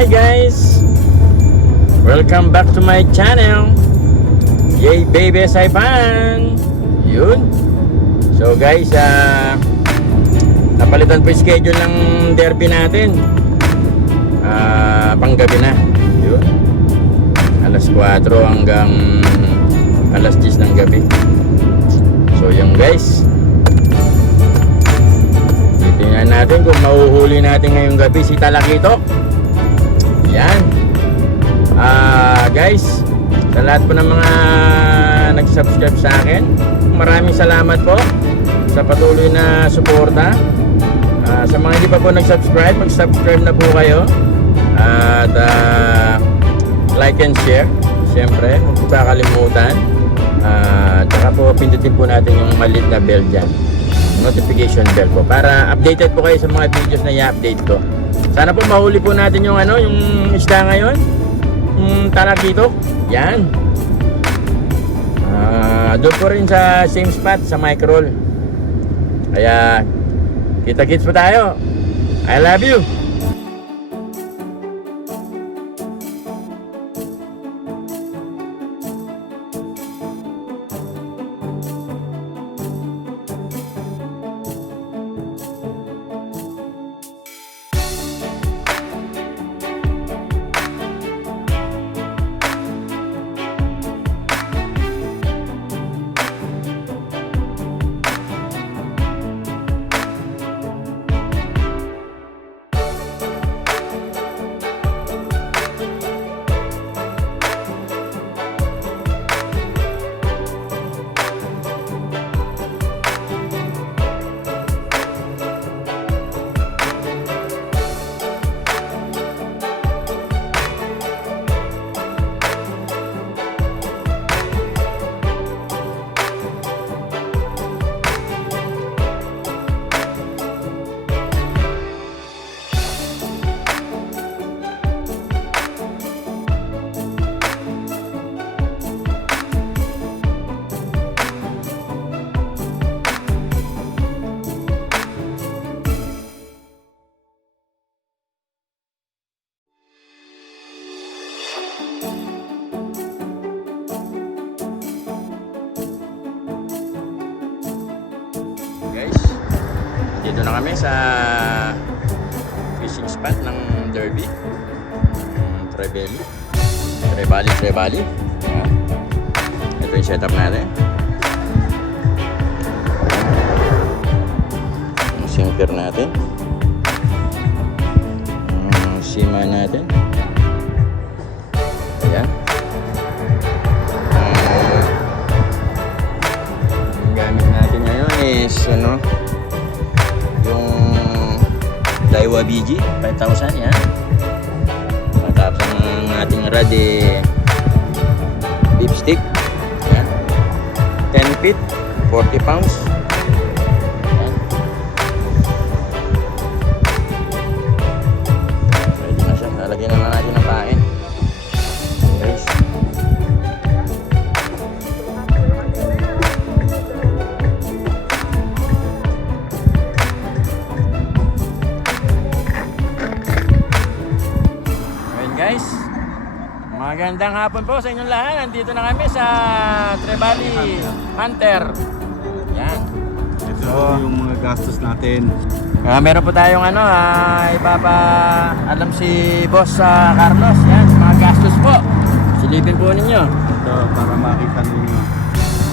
Hi guys! Welcome back to my channel. Yay baby Saipan! Yun. So guys, napalitan po yung schedule ng derby natin. Panggabi na. Yun. Alas 4 hanggang alas 10 ng gabi. So yun guys. Tingnan natin kung mahuhuli natin ngayong gabi si Talakito. Yan. Guys, sa lahat po ng mga nag-subscribe sa akin, maraming salamat po sa patuloy na suporta. Sa mga hindi pa po nag-subscribe, mag-subscribe na po kayo. At like and share. Siyempre, huwag po kakalimutan. Tsaka po pindutin po natin yung maliit na bell dyan, notification bell po, para updated po kayo sa mga videos na i-update ko. Sana po mahuli po natin yung yung isda ngayon, yung Talakito. Yan. Doon po rin sa same spot sa microll. Kaya kita-kits po tayo. I love you. Dito na kami sa fishing spot ng Derby, Trevally. Ito yung setup natin. Ang sinker natin, ang sima natin. Ayan. Ang gamit natin ngayon is Daiwa BG 5,000 yan. Matapos ang ating rod beef stick yan. 10 feet 40 pounds yan. Pwede na siya. Lalagyan naman natin ng pain guys. Guys, magandang hapon po sa inyong lahat. Nandito na kami sa Trevally Hunter. Yan. Ito yung mga gastos natin. Meron po tayong ipapaalam si Boss Carlos. Yan, mga gastos po. Silipin po ninyo. Ito para makita ninyo.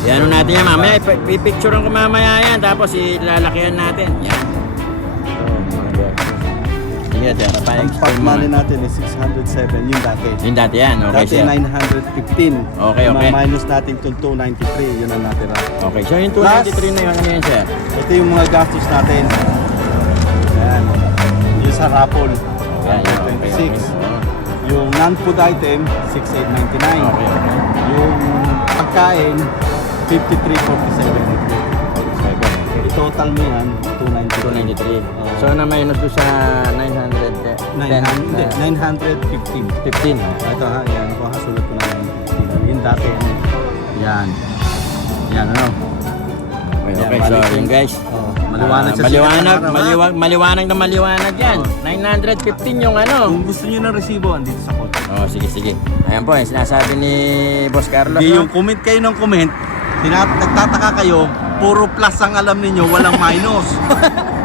Yan natin yan mamaya. Ipipicturean ko mamaya yan. Tapos ilalakihan natin. Yan. Ang pack money natin is 607 yung dati. Yung dati yan, okay Dati sir. 915. Okay. Ma-minus natin itong 293, yun ang natira. Okay, so yung 293 na yun, ano yan sir? Ito yung mga gastos natin. Ayan. Yung sa raffle, Yan, okay. 26. Yung non-food item, 6,899. Okay. Yung pagkain, 5347. I-total mo yan, 293. 293. So na minus doon sa 915. 915. Ito ha, yan. Kung sulat ko na 915. Yung dati yan. Yan. Yan, ano? Okay, so yun guys. Maliwanag sa maliwanag, sikat ng araw, ha? maliwanag na maliwanag yan. 915 yung ano. Kung gusto niyo ng resibo, andito sa kotse. Oh, sige, sige. Ayan po, yung sinasabi ni Boss Carlos. Hindi no? yung comment kayo ng comment, nagtataka kayo, puro plus ang alam ninyo, walang minus.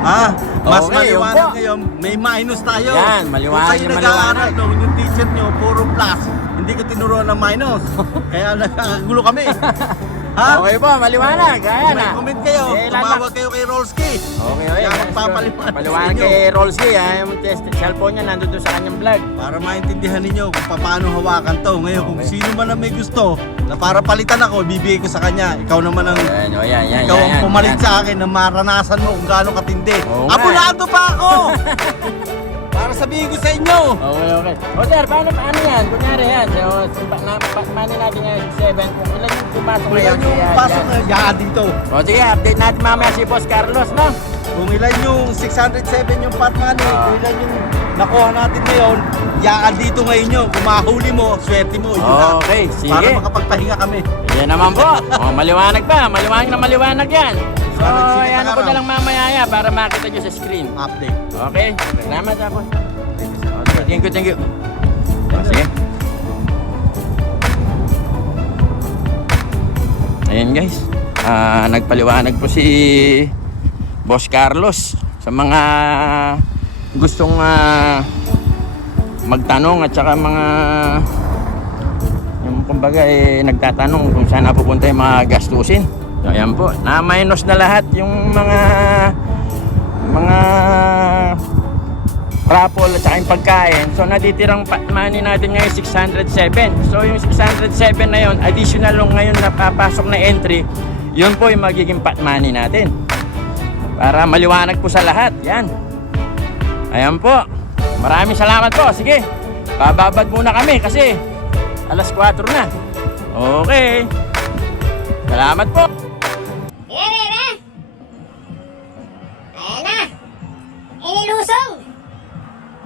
Ha? Mas Okay, yun maliwanag po. ngayon, may minus tayo. Yan, maliwanag Kung kayo yung nag-aaral, maliwanag. no, yung teacher nyo, puro plus. Hindi ko tinuruan ng minus. Kaya nagkakagulo kami. Ha? Okay po, maliwanag. Ayan May ah. comment kayo, Eh, tumawag kayo kay Rolski. Okay, okay. Kaya magpapaliwanag Paliwanag sa inyo. kay Rolski. Yung cellphone niya nandun doon sa kanyang vlog. Para maintindihan ninyo kung paano hawakan to. Ngayon, kung Okay. sino man ang may gusto na para palitan ako, bibigay ko sa kanya. Ikaw naman ang Ayan, oh, yan, yan, ikaw yan, ang yan, pumalit yan. sa akin na maranasan mo kung gaano katindi. Oo nga. Abonado pa ako! Para sabihin ko sa inyo. Okay, okay. O sir, paano yan? Kunyari yan. So, paano natin ngayon 7? Kung ilan yung pumasok Kung ngayon? ilan yung Yan, pasok yan. na yan dito. O sige, update natin mamaya si Boss Carlos, no? Kung ilan yung 607 yung pot money, Ah. kung ilan yung nakuha natin ngayon, yaan dito ngayon yun. Kung mahuli mo, swerte mo. Yun na. Okay, sige. Para makapagpahinga kami. Yan naman po. O, maliwanag pa. Maliwanag na maliwanag yan. So, Sige, ano ko Tagaraw. na lang mamaya yan para makita nyo sa screen. Update. Okay? Salamat sa boss. Okay, thank you, thank you. O, sige. Ayan guys. Nagpaliwanag po si Boss Carlos sa mga gustong magtanong at saka mga yung kumbaga nagtatanong kung saan napupunta yung mga gastusin. So, ayan po, na-minus na lahat yung mga raffle at saka yung pagkain. So natitirang money natin ngayon 607. So yung 607 na yun, additional yung ngayon na papasok na entry, yun po yung magiging pot money natin. Para maliwanag po sa lahat. Yan. Ayan po. Maraming salamat po. Sige. Bababad muna kami kasi alas 4 na. Okay. Salamat po. Bebe! Ayan na! Inilusong!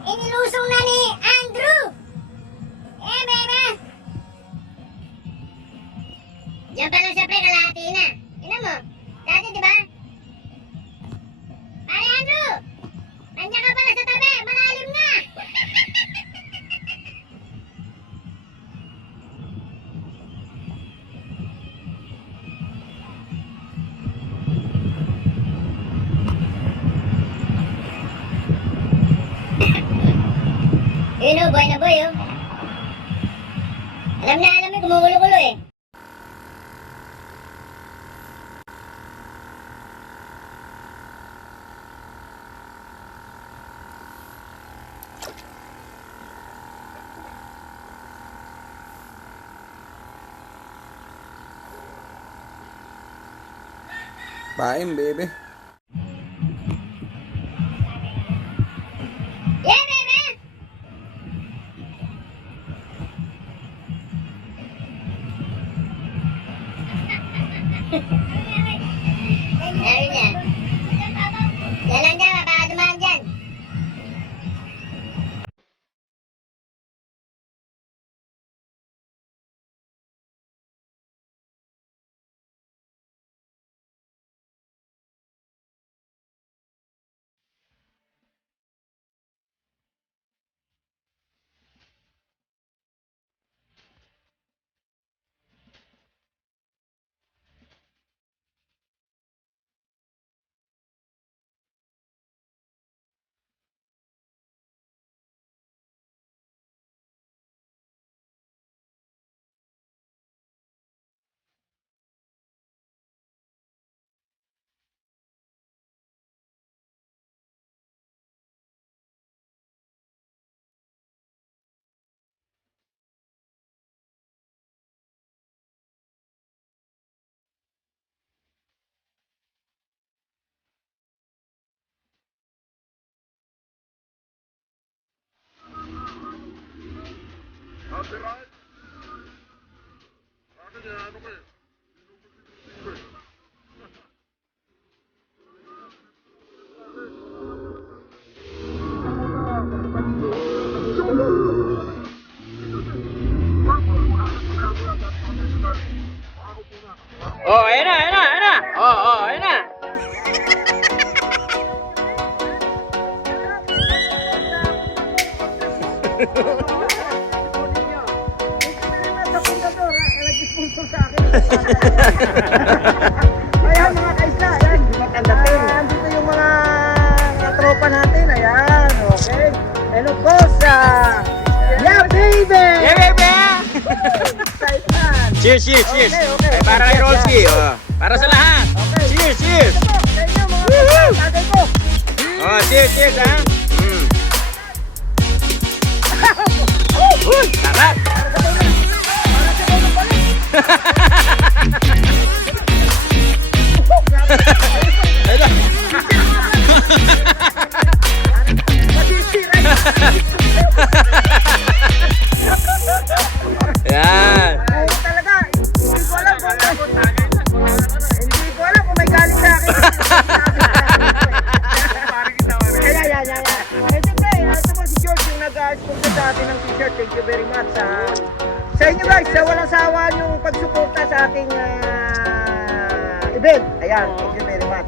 Inilusong na ni Andrew! Bebe! Diyan pa lang siya pre, kalahati na. Tignan mo. Dati di ba? Pare Andrew! Nandiyan ka pala sa tabi! Malalim na! Yun o, boy na boy oh. Alam na alam mo, gumugulo-gulo eh. Paim, baby. Yeah, baby! Sabi niya. Yan lang dyan, baka dumaan dyan. Ayan mga kaisla, ayan. Andito yung mga tropa natin, ayan. Okay. And of course, yeah baby! Yeah, baby! Saipan. Cheers, cheers, cheers! Okay. Ay, para kay Rolski. Oh. Para sa lahat. Okay. Cheers, cheers! Ito po, sa inyo mga kaisla, tagay ko. Oh, cheers, cheers, ha? Uy, sarap! Para sa ulo pala. Yan. Oo talaga. Hindi ko alam kung may galing sa akin. Kaya, yan. Eh, siyempre, ito po si George yung nag-sponsor sa atin ng t-shirt. Thank you very much. Sa inyo guys, sa walang sawa yung pagsuporta sa ating event. Ayan, thank you very much.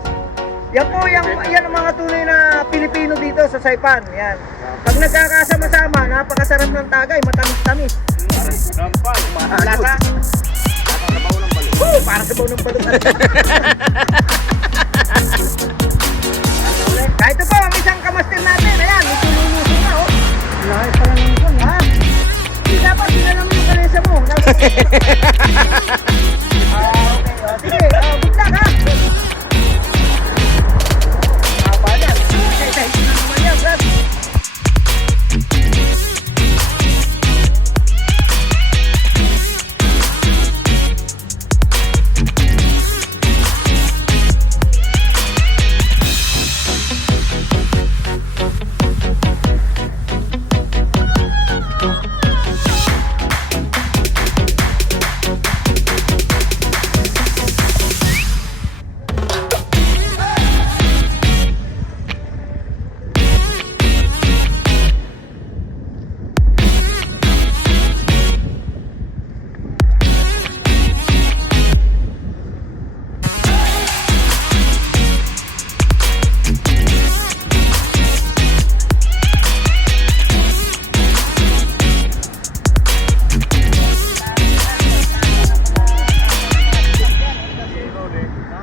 Yan po, yan ang mga tunay na Pilipino dito sa Saipan. Yan. Pag nagkakasama-sama, napakasarap ng tagay, matamis-tamis. Lasa. Para sa baw ng balon. Kahit ito po, ang isang kamaster natin. Ayan, may tululusong na, oh. Lahat pala ng ito, ha? Hindi dapat, sila naman yung kalesa mo. Okay, sige, good luck, ha? Haba yan. Kaya hindi na naman yan, Brad.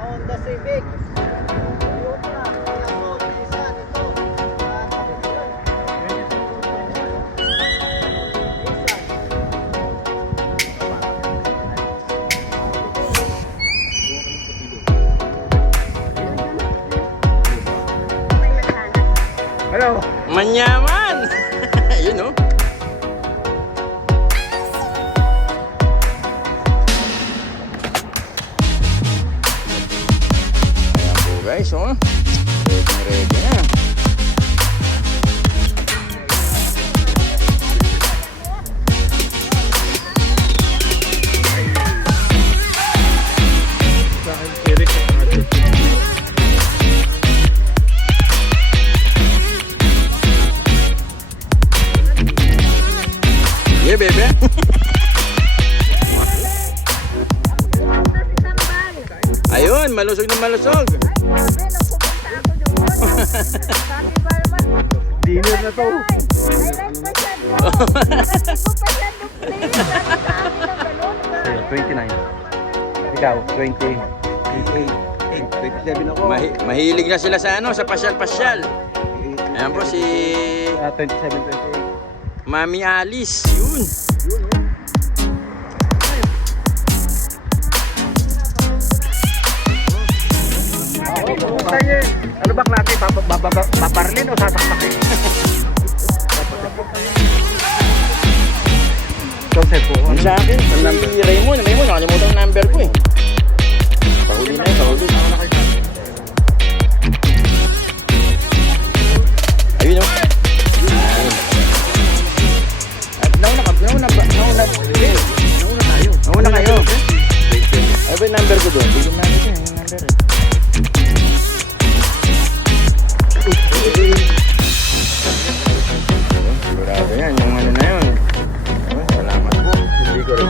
Honda Civic. Hello. Manyaman! Ayun, oh. Ayan po guys, oh. Ready na. Yeah, baby. Ayun, malusog na malusog. Dinner na to. Ikaw, 20. 27 ako. Mahilig na sila sa ano, sa pasyal-pasyal. Ayan po si 27, 28. Mami Alice, yun. Ano ba klase? Paparlin o sasaksakin? Joseph po. Ano sa akin? Si Raymond, nakalimutan ang number ko eh. Pahuli na yun, pahuli. Ayun o. Nauna kayo. Ano ba yung number ko doon? Bigyan natin siya, yung number eh. Sigurado yan, yung ano na yun. Salamat po. Hindi ko rin.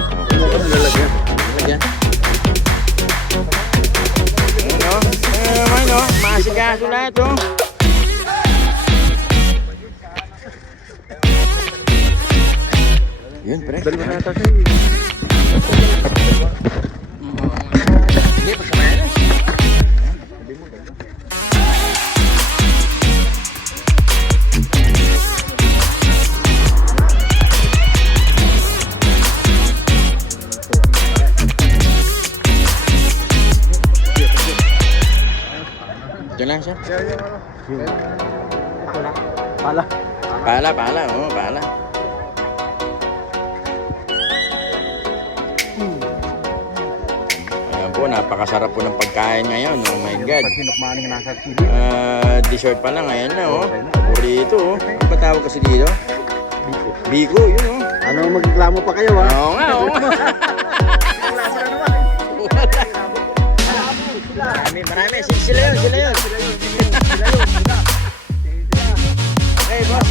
Lalagyan. Lalagyan. Ano? Ano? Masikaso lahat oh. Yun, pre. Dalawa na ito siya. Ito lang siya. Yan yung ano. Pala. Pala. Oo, pala. Ayan po, napakasarap po ng pagkain ngayon. Oh my God. Pag sinukmaning nasa chili. Dessert pa lang. Ayan na, oh. Paborito, oh. Ano ba tawag kasi dito? Biko, yun, oh. Ano, magreklamo pa kayo ha? Oo nga, oo nga. Reklamo na naman. Marami. Sila yun. Okay, boss.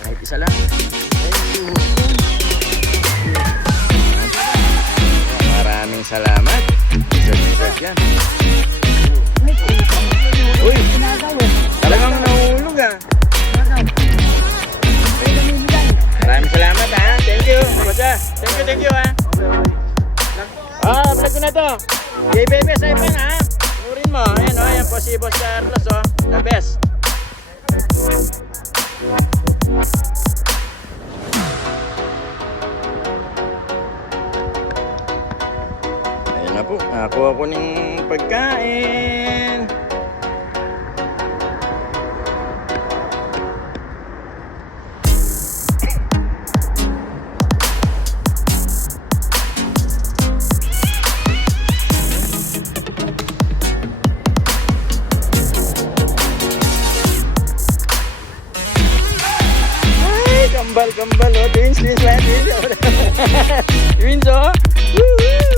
Kahit isa lang. Maraming salamat. Dessert yan. Uy, talagang nahulog ah. Maraming salamat ha. Thank you. Thank you ha. Vlog ko na to. Bebe sa ipan ha. Nurin mo. Ayan o. Ayan po si Boss Carlos o. The best. Ayan na po. Nakuha ko ng pagkain. Kambal, oh. Twins, Twins, oh. Woo-hoo.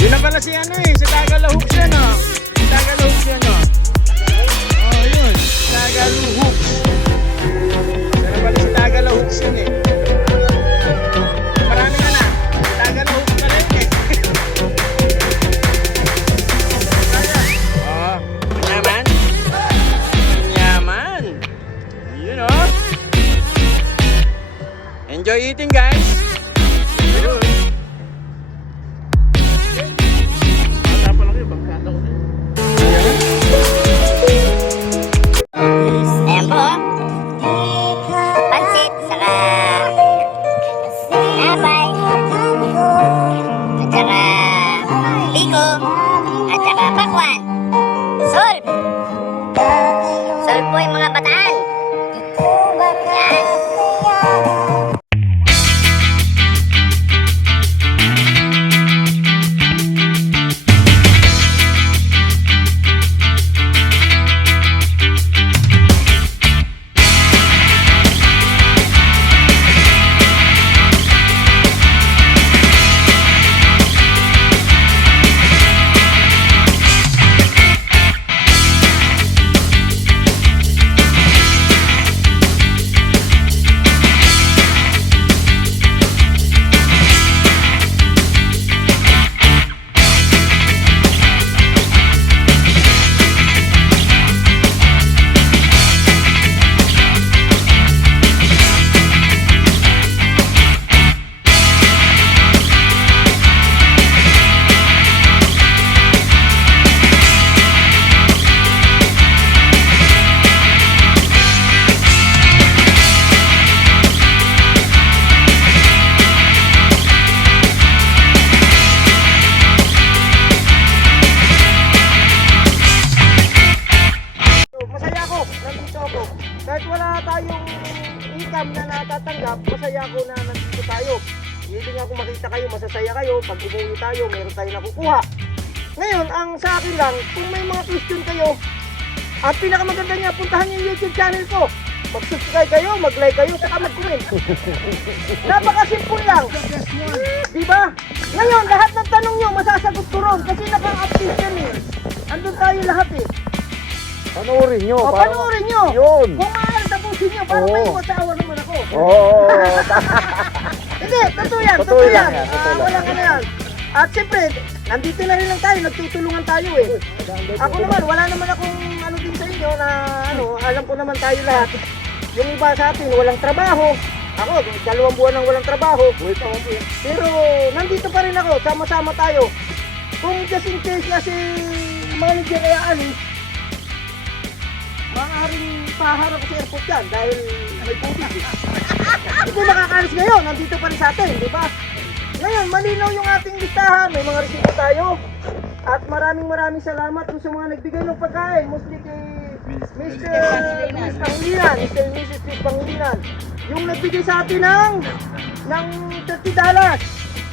Yun na pala si ano eh, si Tagalahooks yan, oh. Tagalahooks yan, oh. Oh, yun. Tagalahooks. Yan na pala si Tagalahooks yan eh. Marami ka na. Tagalahooks na rin eh. Oh, yaman. Yaman. You know. Enjoy eating, guys. Ayan po. Pansit, saka tinapay, at saka biko, at saka pakwan. Solve! Solve po yung mga bataan. Yan. Masaya ako, nandito ako. Kahit wala tayong income na natatanggap, masaya ako na nandito tayo. Hiling ako makita kayo, masasaya kayo. Pag umuwi tayo, meron tayo nakukuha. Ngayon, ang sa akin lang, kung may mga question kayo, ang pinakamaganda niya, puntahan yung YouTube channel ko. Mag-subscribe kayo, mag-like kayo, saka mag-comment. Napakasimple lang. Diba? Ngayon, lahat ng tanong nyo, masasagot ko ron. Kasi naka-update yan eh. Andun tayo lahat eh. Panoorin nyo. O, panoorin nyo. Yun. Kung maaari, tapusin nyo. Para Oo. may masawa naman ako. Oo. Hindi, totoo yan. Totoo Totoo lang yan. yan, totoo lang. Walang ano yan. At siyempre, nandito na rin lang tayo. Nagtutulungan tayo eh. Ako naman, wala naman akong ano din sa inyo na ano, alam ko naman tayo lahat. Yung iba sa atin, walang trabaho. Ako, 2 buwan nang walang trabaho. Pero nandito pa rin ako. Sama-sama tayo. Kung just in case na si manager kaya alis, maaaring paharap sa airport yan dahil may tubig. Hindi makakalis ngayon, nandito pa rin sa atin, di ba? Ngayon, malinaw yung ating listahan, may mga resibo tayo. At maraming salamat kung sa mga nagbigay ng pagkain, mostly kay Mr. Pangilinan, Mr. and Mrs. Pangilinan. Yung nagbigay sa atin ng $30.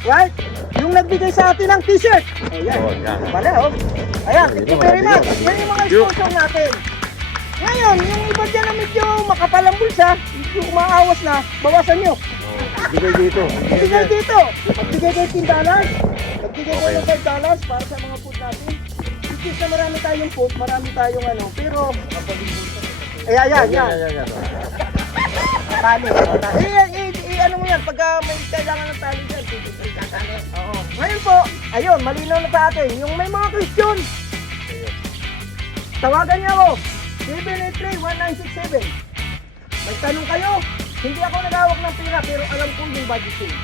Right? Yung nagbigay sa atin ng t-shirt. Ayan. Pala, oh. Ayan, thank you very much. Yan yung mga sponsor natin. Ngayon, yung iba dyan na medyo makapal ang bulsa, medyo umaawas na, bawasan nyo. Bigay dito. Magbigay dito. Magbigay kayo $10. Magbigay kayo ng $5 para sa mga food natin. Because na marami tayong food, marami tayong ano, pero... Ayan. Tali. Ano mo yan, pagka may kailangan ng tali dyan, tali. Oo. Ngayon po, ayun, malinaw na sa atin. Yung may mga question, tawagan niyo ako. 783-1967. Magtanong kayo, hindi ako naghawak ng pera pero alam ko yung budgeting.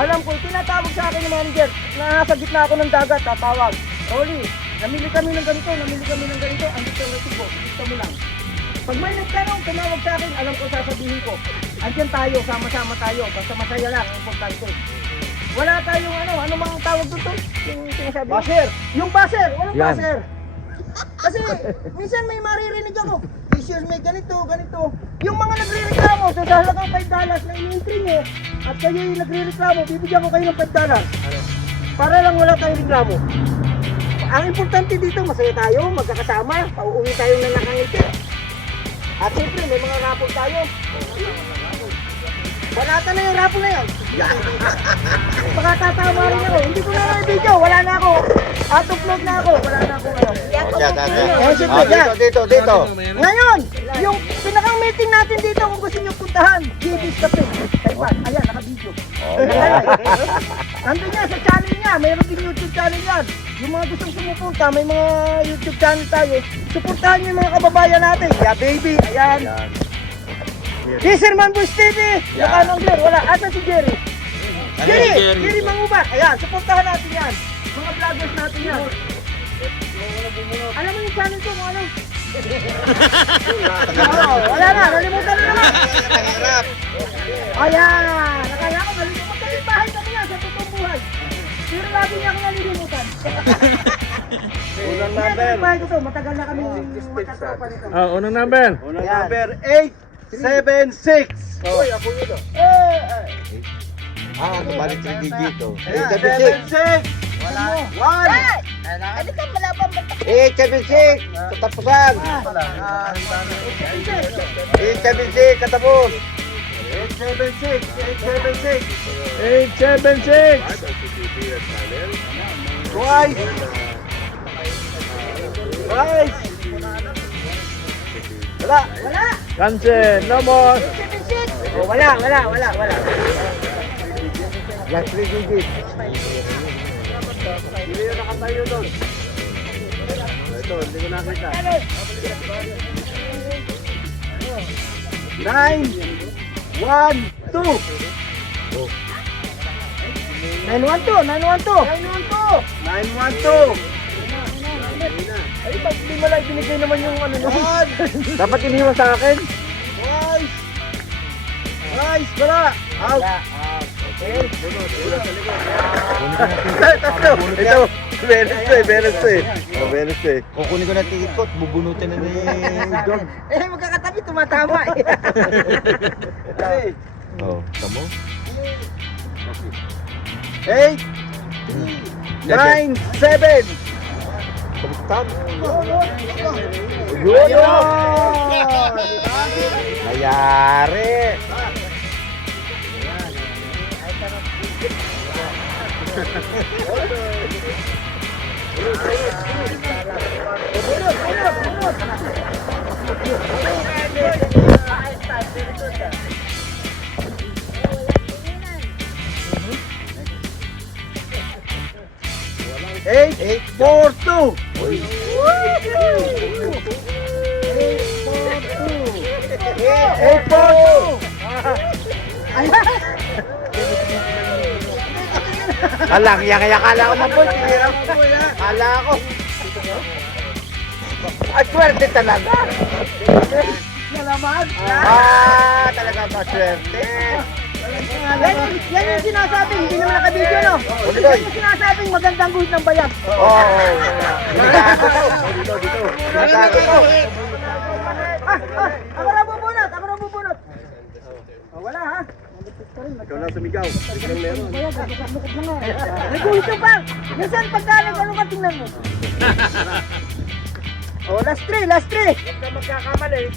Alam ko, tinatawag sa akin ng manager, nasa gitna ako ng dagat, tatawag. Rolly, namili kami ng ganito, andito ang resibo, gusto mo lang. Pag may nagtanong, tumawag sa akin, alam ko sasabihin ko. Andyan tayo, sama-sama tayo, basta masaya lang, importante. Wala tayong ano mang tawag doon to? Yung sinasabi. Baser! Yung baser! Walang Yan. baser! Kasi minsan may maririnig ako, issues may ganito. Yung mga nagre-reklamo, so sa halagang $5 na in-entry nyo, at kayo yung nagre-reklamo, bibigyan ko kayo ng $5. Para lang wala tayong reklamo. Ang importante dito, masaya tayo, magkakasama, pauuwi tayo na nakangiti. At siyempre, may mga rapol tayo. Banata na yung rapol na yun. Baka tatama rin ako. Hindi ko na lang i-video. Wala na ako. Out of load na ako. Wala na ako ngayon. Eh, siyempre, yan. Dito. Ngayon, yung pinakang meeting natin dito kung gusto nyo puntahan, JB's Cafe. Taiwan. Ayan, naka-video. Nandun yan sa channel niya. Mayroon din YouTube channel yan. Yung mga gustong sumupunta, may mga YouTube channel tayo. Suportahan nyo yung mga kababayan natin. Yeah, baby. Ayan. Fisherman Boys TV. Yung anong Gler, wala. Asa si Jerry? Jerry Mangubat. Ayan, suportahan natin yan. Mga vloggers natin yan. Alam mo yung channel ko kung ano? Wala na, nalimutan na naman. Ayan, nakaya ko, nalimutan kami bahay kami yan sa totoong buhay. Pero lagi niya akong nalilimutan. Unang Kaya number. bahay ko to, matagal na kami magkatropa nito. Unang number. Unang number 876. Uy, ako yun to. Tumalik 3 digito. 876. Wala. Ano ka malabang batak? 876. Katapusan. 876. Katapos. 876. 876. Twice. Wala. Cancel. No more. Oh, wala. Last 3 digit. Hindi na nakatayo doon. Ito, hindi ko nakita. 912. 912. Ay, pag di mo lang binigay naman yung ano nun. Dapat iniwan sa akin. Twice. Wala. Out. Okay. Ito. Wednesday. Kukunin ko na ticket ko at bubunutin na ni John. Magkakatabi, tumatama eh. Tamo? 8 9 7. Baliktad. Ayun. Mayari. Eight 4 2. 8 4 2. Alang, kaya kala ko mabuti. Kala ko. At swerte talaga. Salamat. Talaga maswerte. Yan yung sinasabing, hindi naman nakabidyo, no? Yan yung sinasabing magandang guhit ng bayan. Oo. Dito. Natago ko. Ako na bubunot, ako na bubunot. Wala ha? Ikaw lang sumigaw. Ikaw meron. May guhit yung pang. Minsan pagkalang ano ka tingnan mo. Oh, last 3. Huwag ka magkakamali.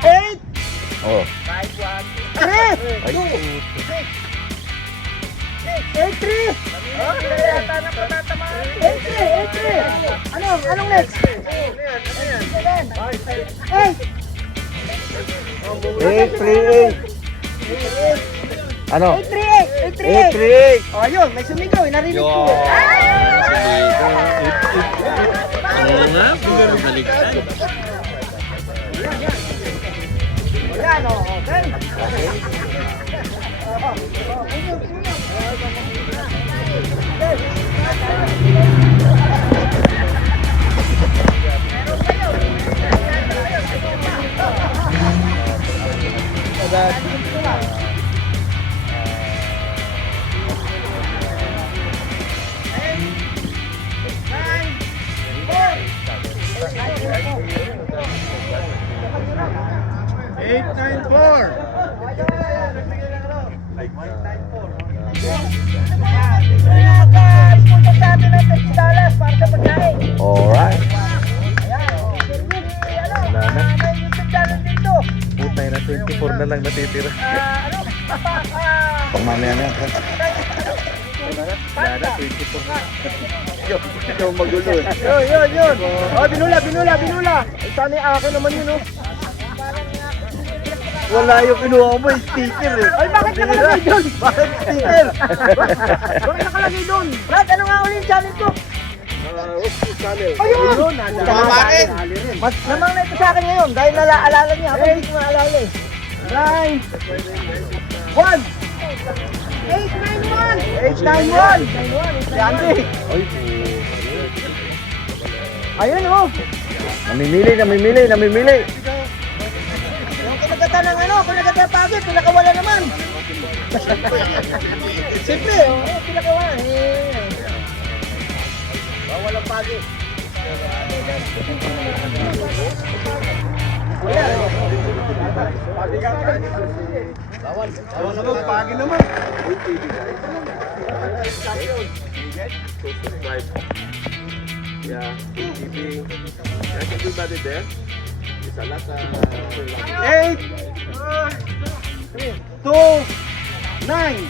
8, Oh. 3, 8, 3. Anong next? 8. 838. Ano? 838. Oh, yun, may sumigaw, narinig ko. Oo nga, baliktad. Yan, oh, okay. Punta sa atin ng $30 para sa pagkain. Alright. May YouTube channel dito. Putay na 24 na lang natitira. Pag mamaya na. Wala na, 24 na. Ikaw magulo eh. Yun. Oh, binula. Sana yung akin naman yun, oh. Wala yung kinuha mo, sticker eh. Ay, bakit nakalagay doon? Bakit sticker? Bakit nakalagay doon? Brad, ano nga ulit yung channel ko? Ayun! Bakit? Mas lamang na ito sa akin ngayon dahil nalaalala niya. Ako hindi ko maalala eh. 9, 1, 891! Yandy! Ayun oh! Namimili. Yung kinagata ng ano, kinagata ng pagod, pinakawala naman. Siyempre, pinakawala. Bawal ang pagod. Bawal naman, pagi naman. Yeah, TV. That's everybody there. It's a lot 8, 2, 9.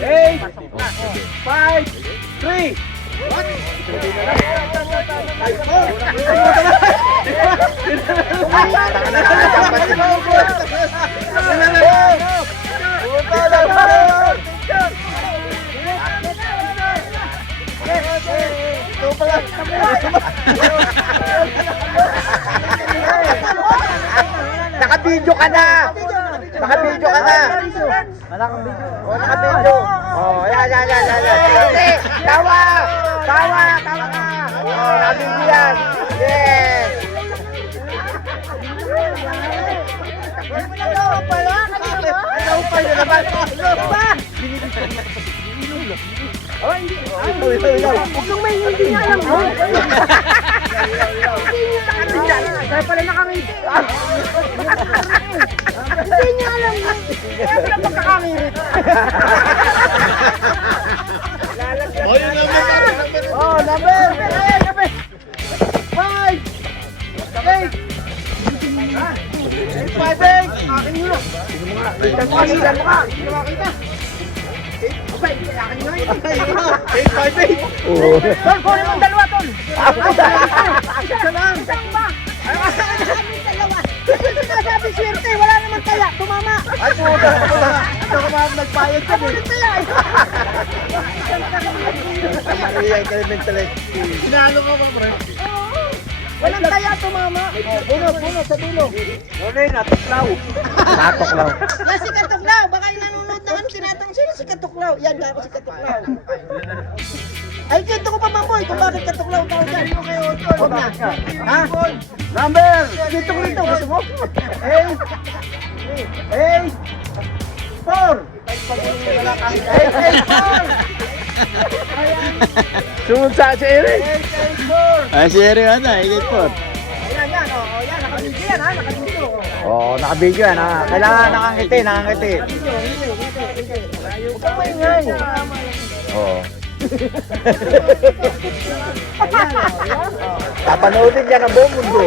Eight, 5, 3. Nakabidyo ka na! Nakabidyo ka na! Oh, nakabidyo! Oh, yan. Hindi! Tawa ka! Oh, nakabidyo yan! Yes! Naupal na naman! Oh, hindi! Huwag kang may hindi niya alam mo. Kaya pala nakangiti. Hindi niya alam mo. Kaya pala pagkakangiti. Oh, number. 5, 8. 5, 8. Akin yun. Itan mo ka. Hindi makita. Akin nga yun. 858. Oo. Tol, kunin mo ang dalawa, tol. Isa lang. Isang ba? Ay, dalawa. Sinasabi swerte, wala naman kaya. Tumama. Ay, puta. Ito ka mga nagbayad ka Ulit kaya. Iyan ka naman talaga. Sinalo ka ba, pre? Walang kaya tumama. Puno, sa dulo. Natuklaw. Yan si Katuklaw. Baka yung nanonood na ano, tinatang sino si Katuklaw. Yan nga ako si Katuklaw. Ay, kwento ko pa, Mamboy, kung bakit Katuklaw tawag yan. Huwag na. Ha? Number! Kwento ko rito, gusto mo? 8, 4! Sunod sa si Eric. 8, 8, 4. Ay, si Eri ano, higit po. Yan, oh, yan, nakabidyo yan, ha, nakabidyo. Oo, nakabidyo yan ha. Kailangan nakangiti. Huwag kang maingay. Oo. Papanoodin yan ang buong mundo.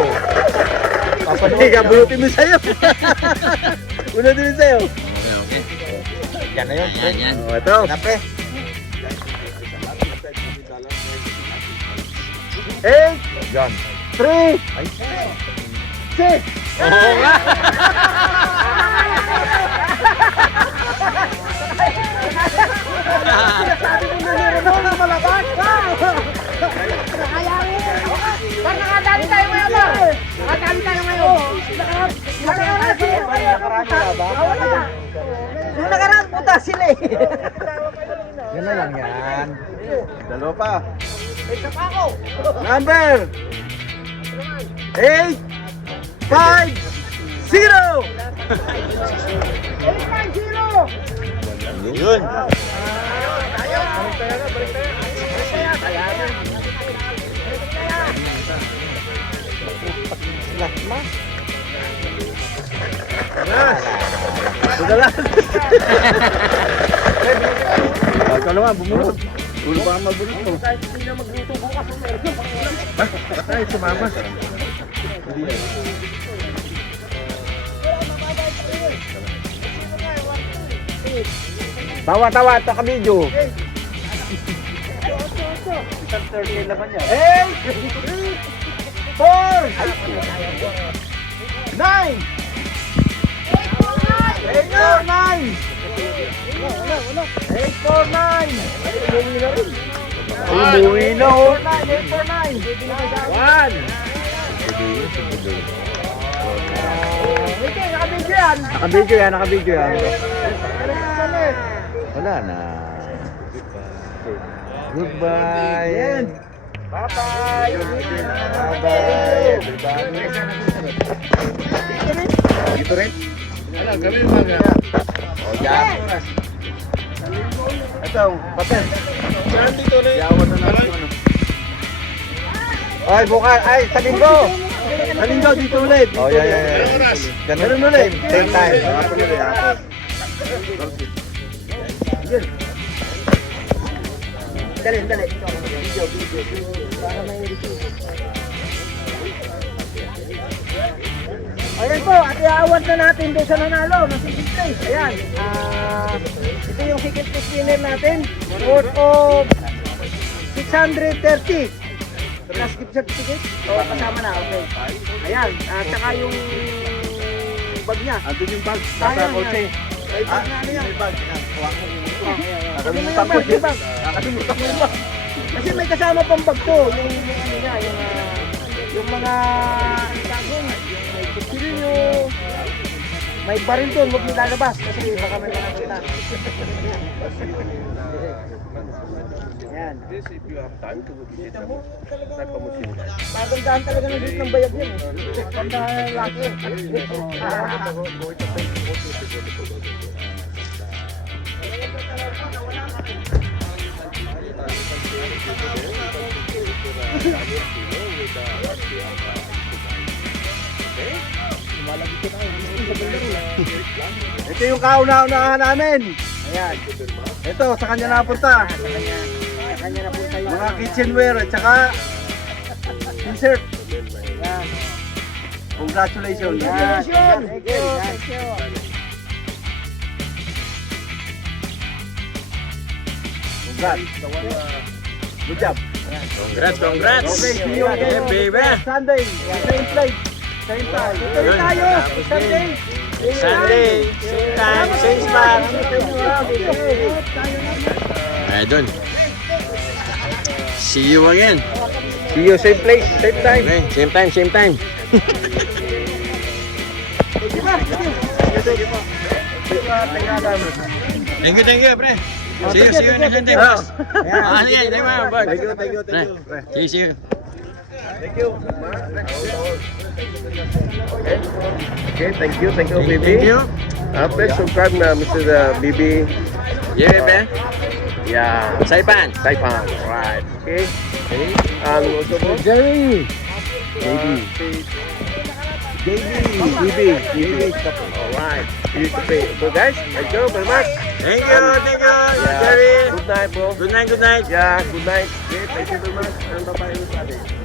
Hindi ka, bunutin mo sa'yo. Bunutin mo sa'yo. Yan na yun. Yan. Oh, ito. Nape. 8, Yan. 3, 6. Oo nga. Sabi mo na meron ako ng malabas. Nakayari. Par, nakadali tayo ngayon, Par. Nakadali tayo ngayon. Yung nakaraan, puta sila eh. Yan na lang yan. Dalawa pa. Isa pa ako. Number 8, 5, 0. 850. Yun. Ikaw naman, bumunod. Ulo ba ang magbunod mo? Ay, sumama. Tawa, kabidyo. 8, 4, 9. 849. Umuwi na oh. 1. Nakabidyo yan. Wala na. Goodbye. Bye-bye. Bye-bye, everybody. Dito rin? Ano, kami umaga. O, yan. Ito, paten. Saan dito ulit? Yawan na lang. Ay, bukas. Ay, sa linggo. Sa linggo, dito ulit. Oh, yan. Ganun ulit. Same time. Dali. Ayan po, at i-award na natin doon sa nanalo ng second place. Ayan. Ito yung second place winner natin. Worth of 630. Plus gift certificate. O, kasama na. Okay. Ayan. At saka yung bag niya. Andun yung bag. Ayan, Nasa kotse. Ay, bag niya, ano yan? May bag. Nakalimutan ko yung bag. Nakalimutan ko yung bag. Kasi may kasama pang bag to, yung ano niya, yung mga tagon, may kutsilyo, may baril doon, huwag mo lalabas kasi baka may nakakita. Yan. Magandaan talaga ng dito ng bayag niya eh. Magandaan ng laki. Ito yung kauna-unahan namin. Ayan. Ito, sa kanya napunta. Sa kanya na po tayo. Mga kitchenware at saka t-shirt. Ayan. Congratulations. Congratulations! Thank you. congrats. Good job. Congrats, congrats. Okay, see you again. Yeah, baby. Sunday, same place, same time. Ito rin Yun. tayo, Sunday. Sunday, same time, same spot. Idol. See you again. See you same place, same time. Okay, same time, same time. Thank you, pre. See you next time. Sige, thank you, bud. See you. Okay, thank you, Thank baby. you. Please subscribe na Mr. BB. Yeah, baby. Yeah, Saipan. Saipan. Right. Okay. And also po, Jerry. BB. Alright. So guys, thank you very much. Thank you, Jerry. Good night, bro. Good night, good night. Yeah, good night. Okay, thank you very much. And bye-bye, everybody.